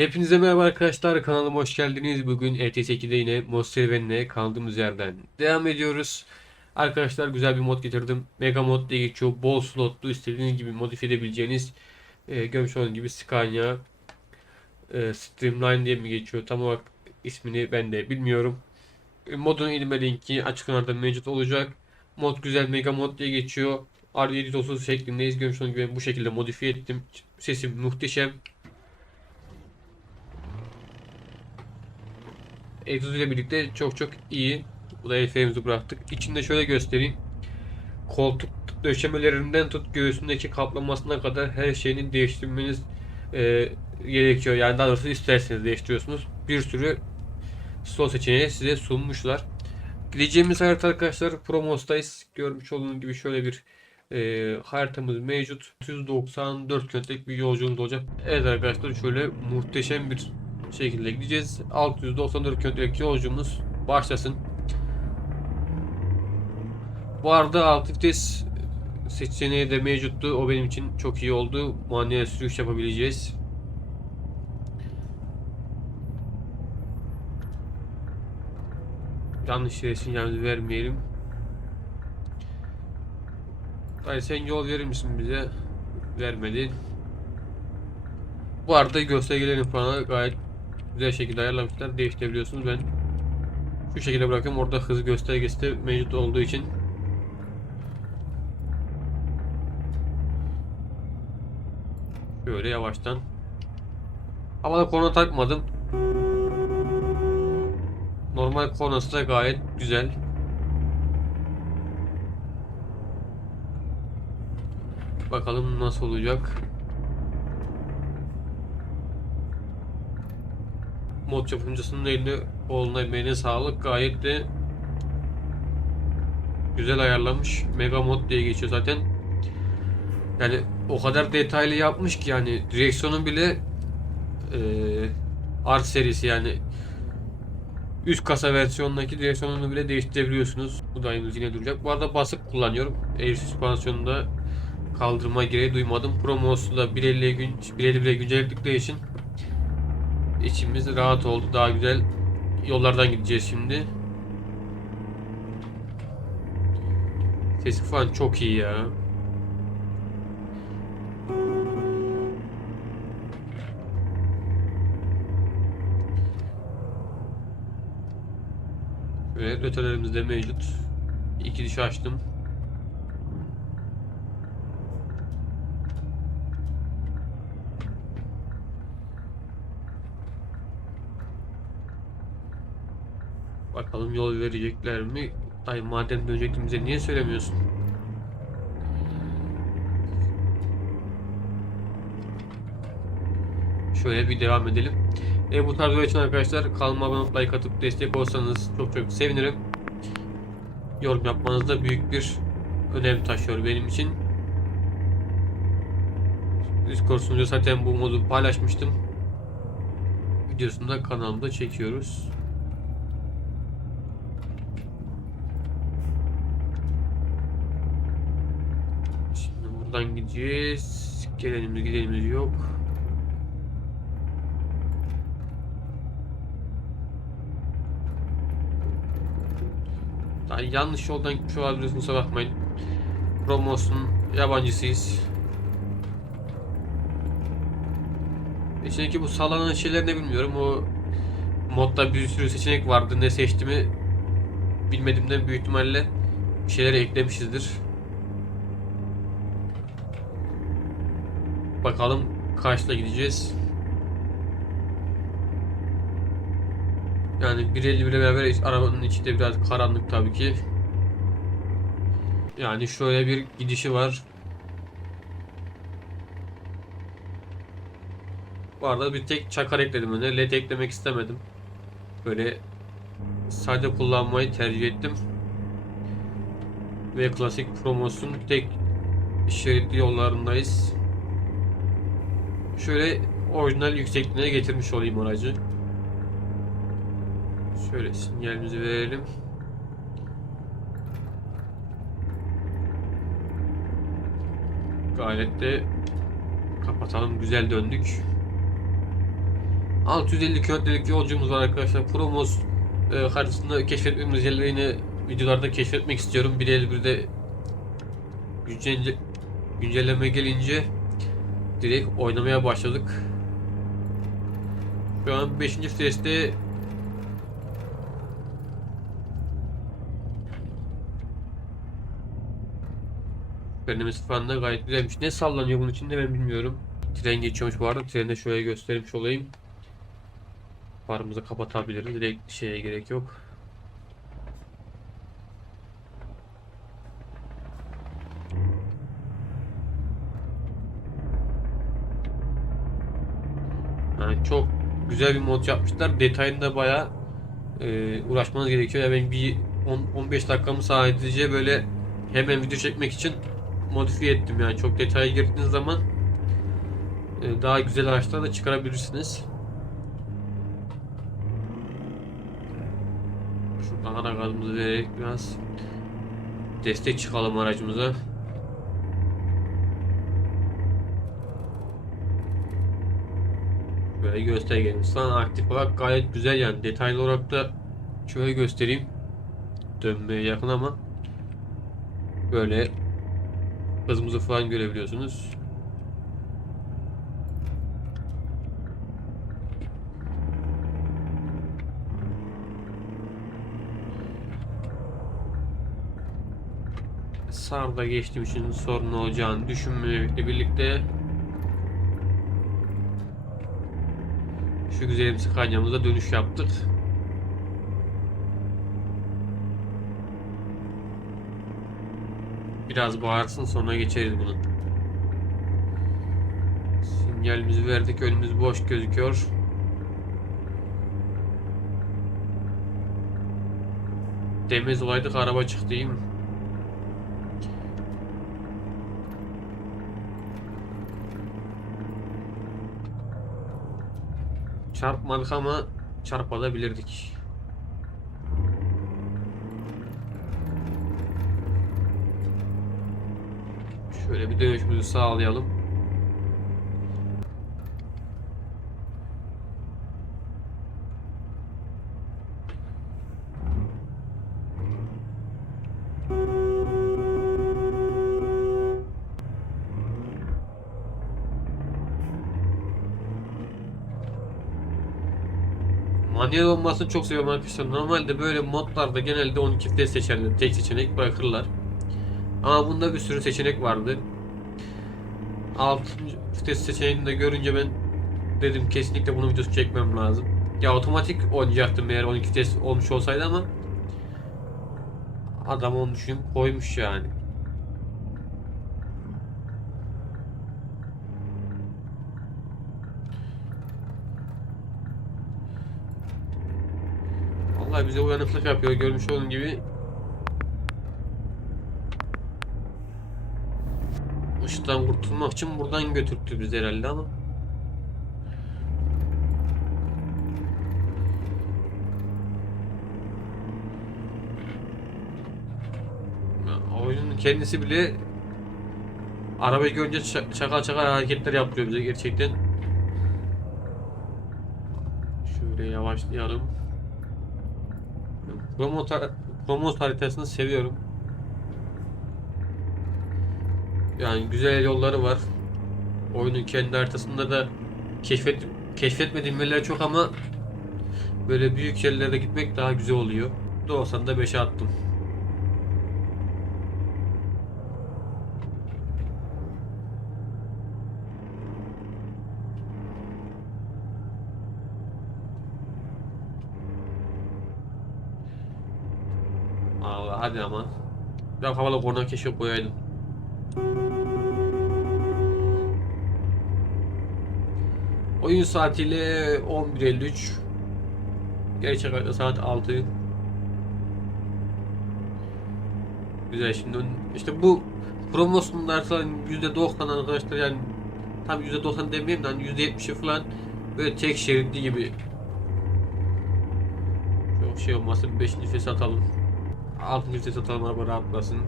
Hepinize merhaba arkadaşlar kanalıma hoş geldiniz. Bugün ET8'de yine mod serüvenine kaldığımız yerden devam ediyoruz. Arkadaşlar güzel bir mod getirdim. Mega mod diye geçiyor. Bol slotlu istediğiniz gibi modifiye edebileceğiniz e, görmüş olduğunuz gibi Scania e, Streamline diye mi geçiyor tam olarak ismini ben de bilmiyorum. E, modun indirme linki açıklamada mevcut olacak. Mod güzel mega mod diye geçiyor. R730 şeklindeyiz. Görmüş olduğunuz gibi bu şekilde modifiye ettim. Sesi muhteşem. Egzoz ile birlikte çok çok iyi. Bu da el frenimizi bıraktık. İçinde şöyle göstereyim. Koltuk döşemelerinden tut göğsündeki kaplamasına kadar her şeyini değiştirmeniz e, gerekiyor. Yani daha doğrusu isterseniz değiştiriyorsunuz. Bir sürü sol seçeneği size sunmuşlar. Gideceğimiz harita arkadaşlar Promos'tayız. Görmüş olduğunuz gibi şöyle bir e, haritamız mevcut. 194 kilometrelik bir yolculuğumuz olacak. Evet arkadaşlar şöyle muhteşem bir şekilde gideceğiz. 694 kilometrelik yolculuğumuz başlasın. Bu arada alt vites seçeneği de mevcuttu. O benim için çok iyi oldu. Manuel sürüş yapabileceğiz. Yanlış yere sinyalimizi vermeyelim. Dayı sen yol verir misin bize? Vermedi. Bu arada göstergelerin falan gayet güzel şekilde ayarlamışlar. Değiştirebiliyorsunuz. Ben şu şekilde bırakıyorum. Orada hız göstergesi de mevcut olduğu için Şöyle yavaştan. Ama da korna takmadım. Normal kornası da gayet güzel. Bakalım nasıl olacak. Mod yapımcısının eline oğluna emeğine sağlık. Gayet de güzel ayarlamış. Mega mod diye geçiyor zaten. Yani o kadar detaylı yapmış ki yani direksiyonun bile eee art serisi yani üst kasa versiyonundaki direksiyonunu bile değiştirebiliyorsunuz. Bu daimimiz yine duracak. Bu arada basıp kullanıyorum. Air süspansiyonunda kaldırma gereği duymadım. Promos'u da 1.50'ye gün 1.51'e güncelledikleri için içimiz rahat oldu. Daha güzel yollardan gideceğiz şimdi. Sesi falan çok iyi ya. Ve rötelerimiz de mevcut. İki diş açtım. Bakalım yol verecekler mi? Ay madem dönecektim bize niye söylemiyorsun? Şöyle bir devam edelim. E, bu tarz video için arkadaşlar kanalıma abone like atıp destek olsanız çok çok sevinirim. Yorum yapmanız da büyük bir önem taşıyor benim için. Discord sunucu zaten bu modu paylaşmıştım. Videosunu da kanalımda çekiyoruz. Şimdi buradan gideceğiz. Gelenimiz gidenimiz yok. Daha yanlış yoldan gitmiş olabiliriz kusura bakmayın. Promos'un yabancısıyız. İçindeki bu sallanan şeyler ne bilmiyorum. O modda bir sürü seçenek vardı. Ne seçtiğimi bilmediğimden büyük ihtimalle bir şeyler eklemişizdir. Bakalım kaçla gideceğiz. Yani 1.51'e beraber arabanın içi de biraz karanlık tabii ki. Yani şöyle bir gidişi var. Bu arada bir tek çakar ekledim öne. LED eklemek istemedim. Böyle sade kullanmayı tercih ettim. Ve klasik promosyon tek şeritli yollarındayız. Şöyle orijinal yüksekliğine getirmiş olayım aracı. Şöyle sinyalimizi verelim. Gayet de kapatalım. Güzel döndük. 650 kilometrelik yolcumuz var arkadaşlar. Promos e, haritasında keşfetmemiz yerleri yine videolarda keşfetmek istiyorum. 1.51'de güncelle, güncelleme gelince direkt oynamaya başladık. Şu an 5. viteste Frenimiz falan da gayet güzelmiş. Ne sallanıyor bunun içinde ben bilmiyorum. Tren geçiyormuş bu arada. Treni de şöyle göstermiş olayım. Farımızı kapatabiliriz. Direkt şeye gerek yok. Yani çok güzel bir mod yapmışlar. Detayında bayağı e, uğraşmanız gerekiyor. Yani ben bir 10-15 dakikamı sadece böyle hemen video çekmek için modifiye ettim yani. Çok detaya girdiğiniz zaman e, daha güzel araçlar da çıkarabilirsiniz. Şuradan ara gazımızı vererek biraz destek çıkalım aracımıza. Böyle göstergelim. Şu an aktif olarak gayet güzel yani. Detaylı olarak da şöyle göstereyim. Dönmeye yakın ama böyle hızımızı falan görebiliyorsunuz. Sağda geçtiğim için sorun olacağını düşünmemekle birlikte şu güzelimsi kanyamıza dönüş yaptık. Biraz bağırsın sonra geçeriz bunu. Sinyalimizi verdik. Önümüz boş gözüküyor. Demez olaydık araba çıktı değil mi? Çarpmadık ama çarpabilirdik. Şöyle bir dönüşümüzü sağlayalım. Manuel olmasını çok seviyorum arkadaşlar. Normalde böyle modlarda genelde 12 vites seçerler. Tek seçenek bırakırlar. Ama bunda bir sürü seçenek vardı. 6. vites seçeneğini de görünce ben dedim kesinlikle bunun videosu çekmem lazım. Ya otomatik oynayacaktım eğer 12 vites olmuş olsaydı ama adam onu düşünüp koymuş yani. Vallahi bize uyanıklık yapıyor görmüş olduğun gibi. Işıktan kurtulmak için buradan götürttü bizi herhalde ama. Oyunun kendisi bile arabayı görünce ça- çakal çakal hareketler yapıyor bize gerçekten. Şöyle yavaşlayalım. Promos, haritasını seviyorum. Yani güzel yolları var. Oyunun kendi haritasında da keşfet keşfetmediğim yerler çok ama böyle büyük yerlere gitmek daha güzel oluyor. 90'da 5'e attım. Allah hadi ama. Biraz havalı korna keşke koyaydım. Oyun saatiyle 11.53. Gerçek hayatta saat 6. Güzel şimdi işte bu promosyonlar falan %90 arkadaşlar yani tam %90 demeyeyim de hani %70'i falan böyle tek şeritli gibi. Çok şey olmasın 5. vites atalım. 6. vites atalım araba rahatlasın.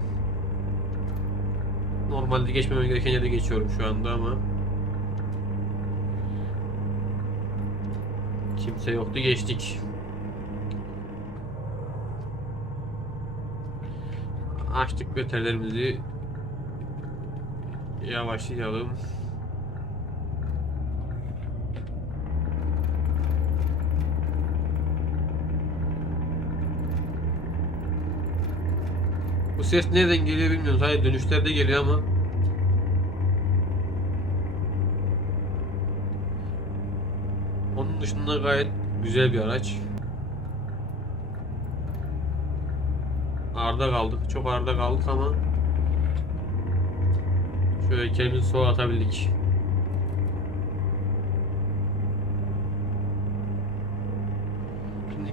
Normalde geçmemem gereken yerde geçiyorum şu anda ama Kimse yoktu geçtik. Açtık veterlerimizi. Yavaşlayalım. Bu ses nereden geliyor bilmiyorum. Hayır dönüşlerde geliyor ama. Onun dışında gayet güzel bir araç. Arda kaldık. Çok arda kaldık ama şöyle kendimizi sola atabildik.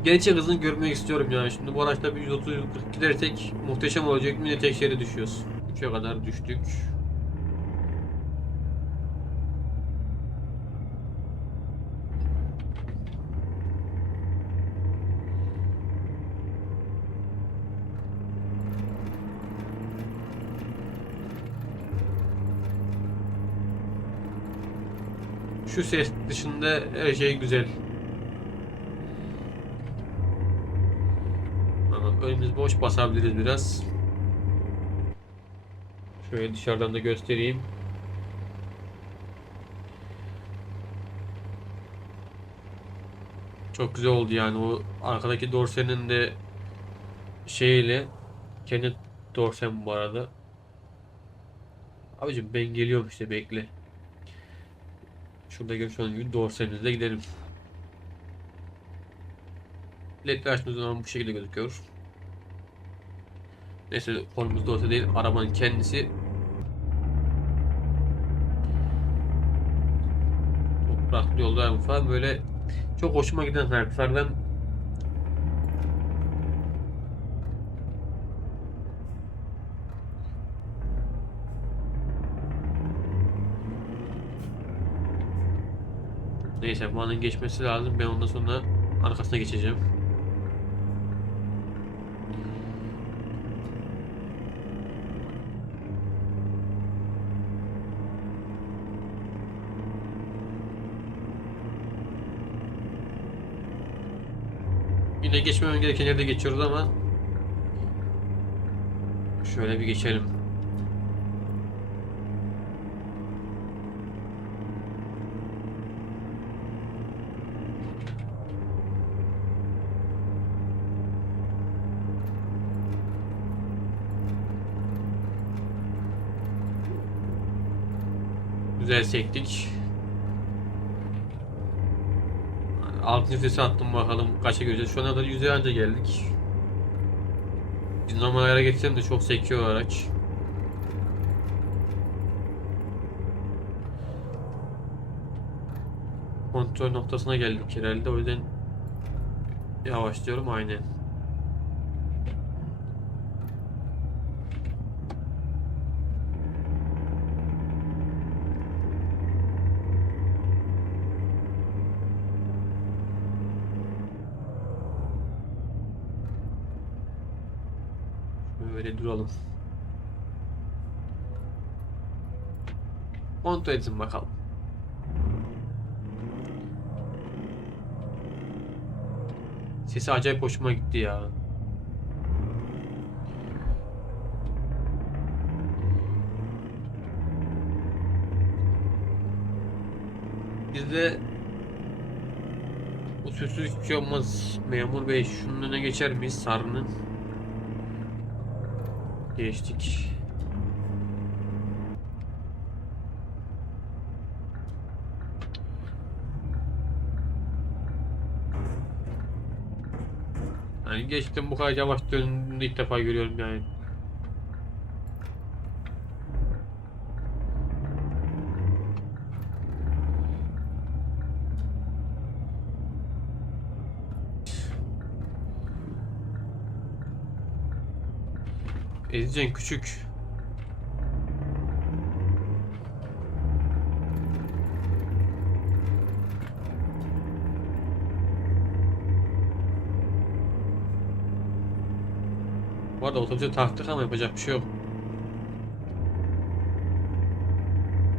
Gerçek hızını görmek istiyorum yani. Şimdi bu araçta bir 130 140 gidersek muhteşem olacak. Yine tek şeride düşüyoruz. 3'e kadar düştük. Şu ses dışında her şey güzel. Önümüz boş basabiliriz biraz. Şöyle dışarıdan da göstereyim. Çok güzel oldu yani o arkadaki dorsenin de şeyle kendi dorsem bu arada. Abicim ben geliyorum işte bekle. Şurada olduğunuz gibi dorsemizle gidelim. Ledler açtığımız zaman bu şekilde gözüküyor. Neyse konumuz dorse değil arabanın kendisi. Topraklı yolda falan böyle çok hoşuma giden harflerden Neyse bu anın geçmesi lazım. Ben ondan sonra arkasına geçeceğim. Yine geçmemem gereken yerde geçiyoruz ama şöyle bir geçelim. Güzel sektik. Alt nefesi attım bakalım kaça göreceğiz. Şu ana kadar 100'e anca geldik. Biz normal ayara geçsem de çok sekiyor araç. Kontrol noktasına geldik herhalde o yüzden yavaşlıyorum aynen. Böyle duralım. Kontrol edin bakalım. Sesi acayip hoşuma gitti ya. Bizde usulsüz hiçbir şey olmaz. Memur bey şunun önüne geçer miyiz sarının? Geçtik. Yani geçtim bu kadar yavaş döndüğünü ilk defa görüyorum yani. Ezeceksin küçük. Bu arada otobüse taktık ama yapacak bir şey yok.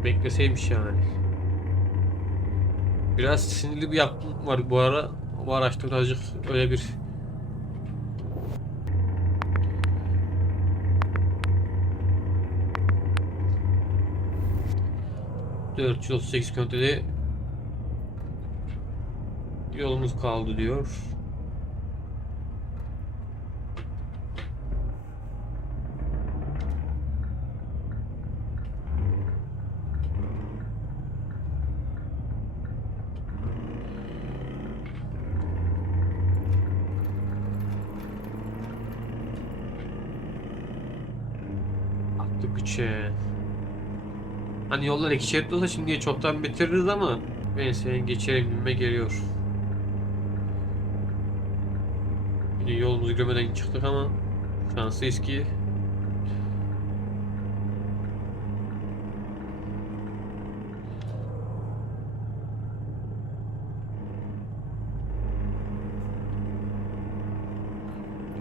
Bekleseymiş yani. Biraz sinirli bir yapım var bu ara. Bu araçta birazcık öyle bir ...438 kilometrede... ...yolumuz kaldı diyor. Attık üçe. Hani yollar iki şeritli olsa şimdiye çoktan bitiririz ama ben senin geçerim gibime geliyor. Yine yolumuzu görmeden çıktık ama şanslıyız ki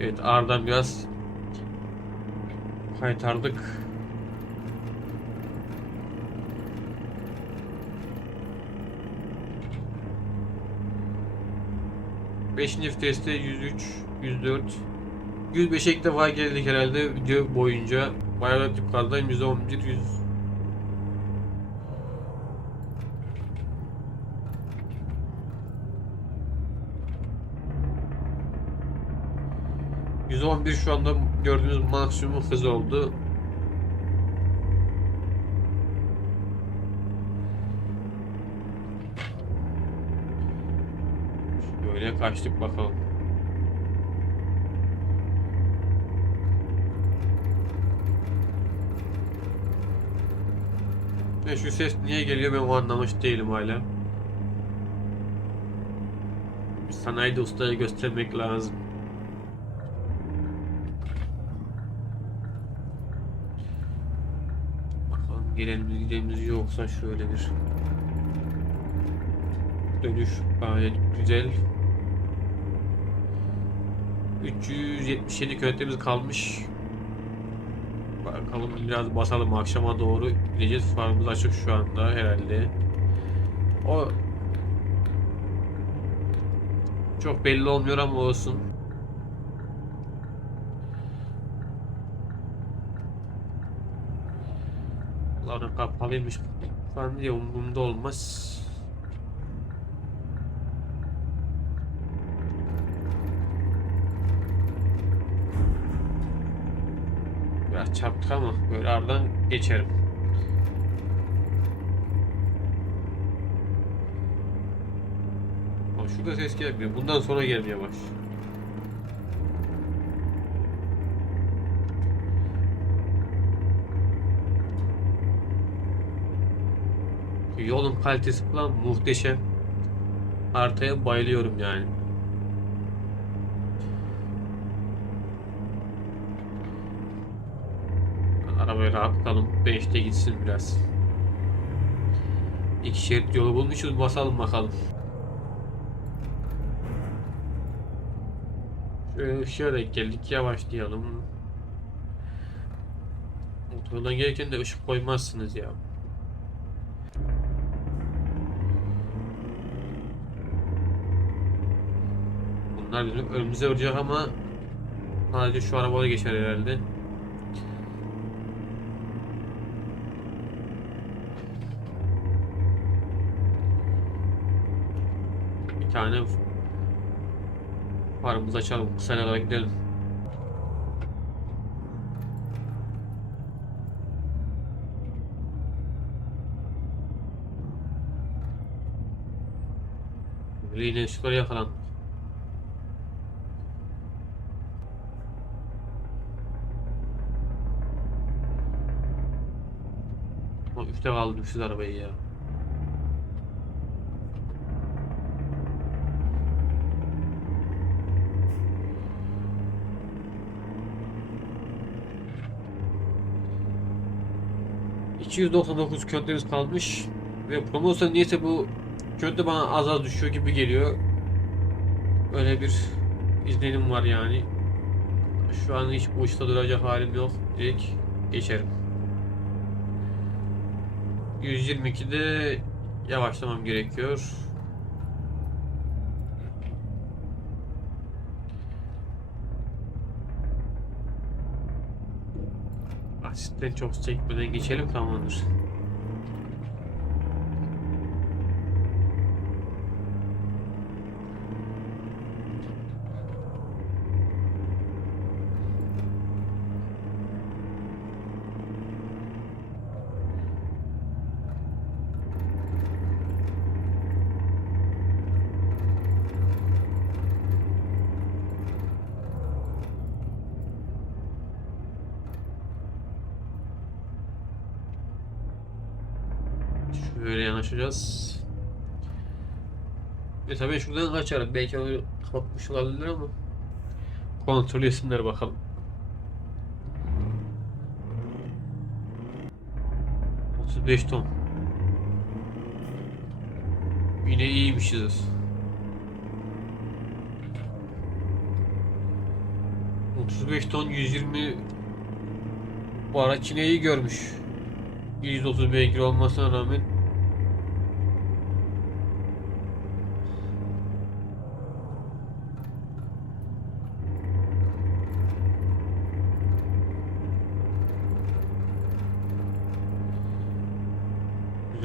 Evet A'dan biraz kaytardık. Beşinci viteste 103, 104, 105'e ilk defa geldik herhalde video boyunca. Bayağı da yukarıdayım 111, 100. ...111 şu anda gördüğünüz maksimum hız oldu. Böyle kaçtık bakalım. Ve şu ses niye geliyor ben o anlamış değilim hala. Sanayide ustaya göstermek lazım. Bakalım gelenimiz gidenimiz yoksa şöyle bir dönüş gayet güzel. 377 kilometremiz kalmış. Bakalım biraz basalım akşama doğru gideceğiz. Farmımız açık şu anda herhalde. O çok belli olmuyor ama olsun. Lan kapalıymış falan diye umurumda olmaz. Biraz çarptık ama böyle aradan geçerim. Ama şurada ses gelmiyor. Bundan sonra gelmeye baş. Yolun kalitesi falan muhteşem. Haritaya bayılıyorum yani. Arabayı rahatlatalım. 5'te gitsin biraz. İki şerit yolu bulmuşuz. Basalım bakalım. Şöyle ışığa denk geldik. Yavaşlayalım. Otoyoldan gelirken de ışık koymazsınız ya. Bunlar bizim önümüze vuracak ama sadece şu arabada geçer herhalde. Tane farımızı açalım. Kısa kadar gidelim. Böyle yine ışıklara yakalandık. Ama üstte kaldırmışız arabayı ya. ...299 kilometremiz kalmış... ...ve promosyon niyeyse bu... ...kilometre bana az az düşüyor gibi geliyor... ...öyle bir... ...izlenim var yani... ...şu an hiç bu uçta duracak halim yok... ...direkt geçerim... 122'de yavaşlamam gerekiyor. Asitten çok çekmeden geçelim tamamdır. Şöyle yanaşacağız. Mesela ben şuradan kaçarım. Belki onu kapatmış olabilir ama kontrol etsinler bakalım. Otuz beş ton. Yine iyiymişiz. 35 ton 120 bu araç yine iyi görmüş. 130 beygir olmasına rağmen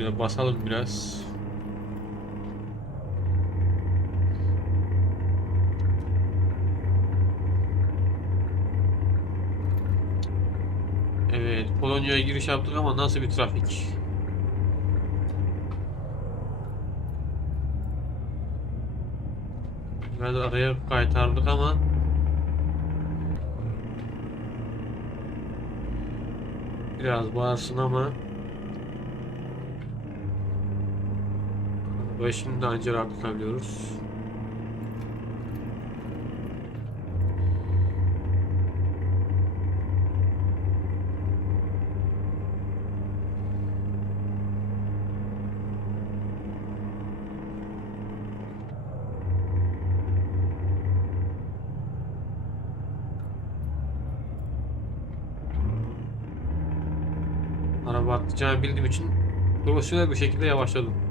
Güzel basalım biraz. Evet, Polonya'ya giriş yaptık ama nasıl bir trafik? Biraz araya kaytardık ama biraz bağırsın ama ve şimdi anca rahatlatabiliyoruz. Araba atlayacağını bildiğim için profesyonel bir şekilde yavaşladım.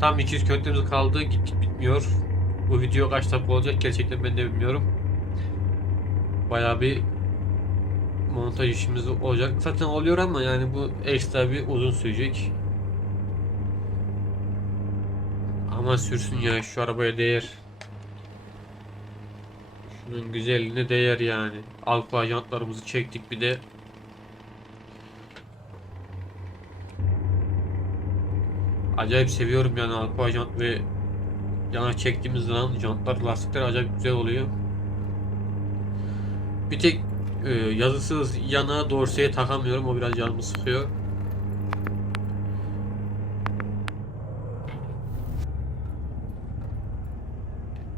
Tam 200 kilometremiz kaldı. Git git bitmiyor. Bu video kaç dakika olacak gerçekten ben de bilmiyorum. Bayağı bir montaj işimiz olacak. Zaten oluyor ama yani bu ekstra bir uzun sürecek. Ama sürsün ya şu arabaya değer. Şunun güzelliğine değer yani. Alfa jantlarımızı çektik bir de. Acayip seviyorum yani Alfa jant ve yana çektiğimiz zaman jantlar lastikler acayip güzel oluyor. Bir tek e, yazısız yana dorseye takamıyorum o biraz canımı sıkıyor.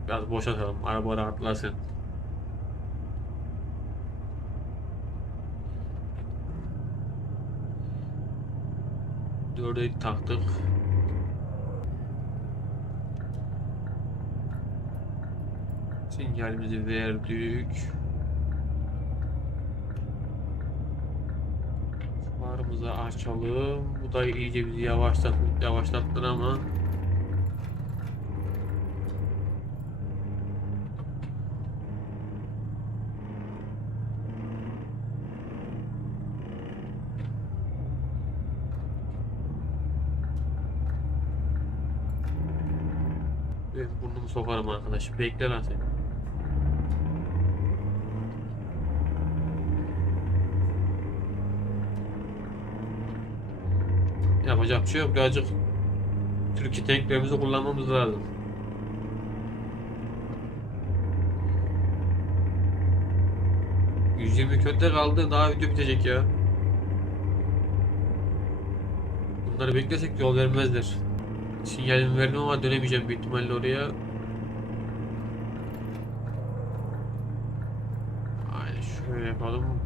Biraz boşaltalım araba rahatlasın. Dörde taktık. Sinyalimizi verdik. Farımızı açalım. Bu da iyice bizi yavaşlat yavaşlattın ama Ben burnumu sokarım arkadaş. Bekle lan sen. Yapacak bir şey yok. Birazcık Türkiye tanklerimizi kullanmamız lazım. ...120 köte kaldı. Daha video bitecek ya. Bunları beklesek yol vermezler. Sinyalimi verdim ama dönemeyeceğim büyük ihtimalle oraya. Aynen şöyle yapalım.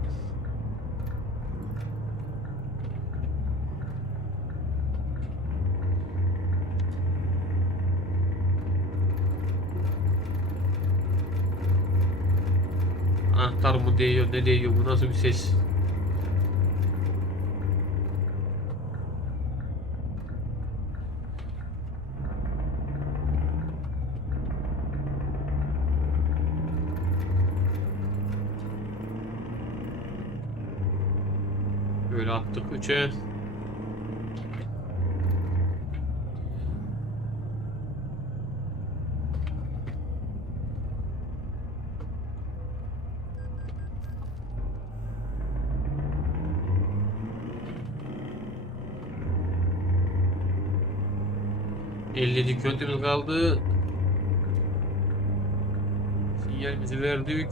mu değiyor ne değiyor bu nasıl bir ses? Böyle attık 3'e. Kilometremiz kaldı. Sinyalimizi verdik.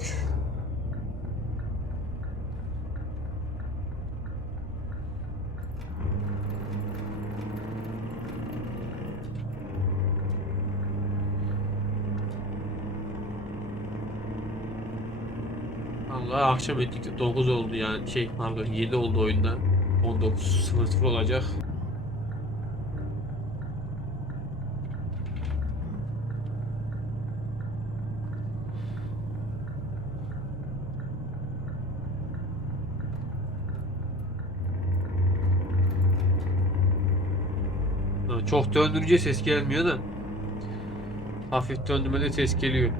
Allah akşam ettik 9 oldu yani şey pardon 7 oldu oyunda 19.00 olacak. Çok döndürünce ses gelmiyor da hafif döndürmede ses geliyor.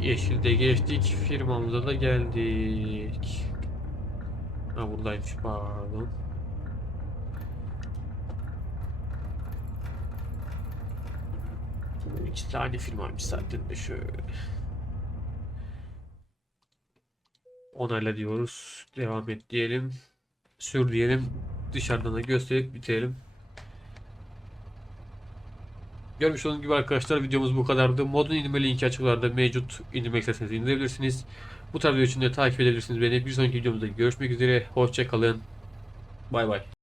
Yeşilde geçtik. Firmamıza da geldik. Ha buradaymış pardon. İki tane firmaymış zaten de şöyle. Onayla diyoruz. Devam et diyelim. Sür diyelim. Dışarıdan da gösterip bitirelim. Görmüş olduğunuz gibi arkadaşlar videomuz bu kadardı. Modun indirme linki açıklarda mevcut. İndirmek isterseniz indirebilirsiniz. Bu tarz video için de takip edebilirsiniz beni. Bir sonraki videomuzda görüşmek üzere. Hoşça kalın. Bay bay.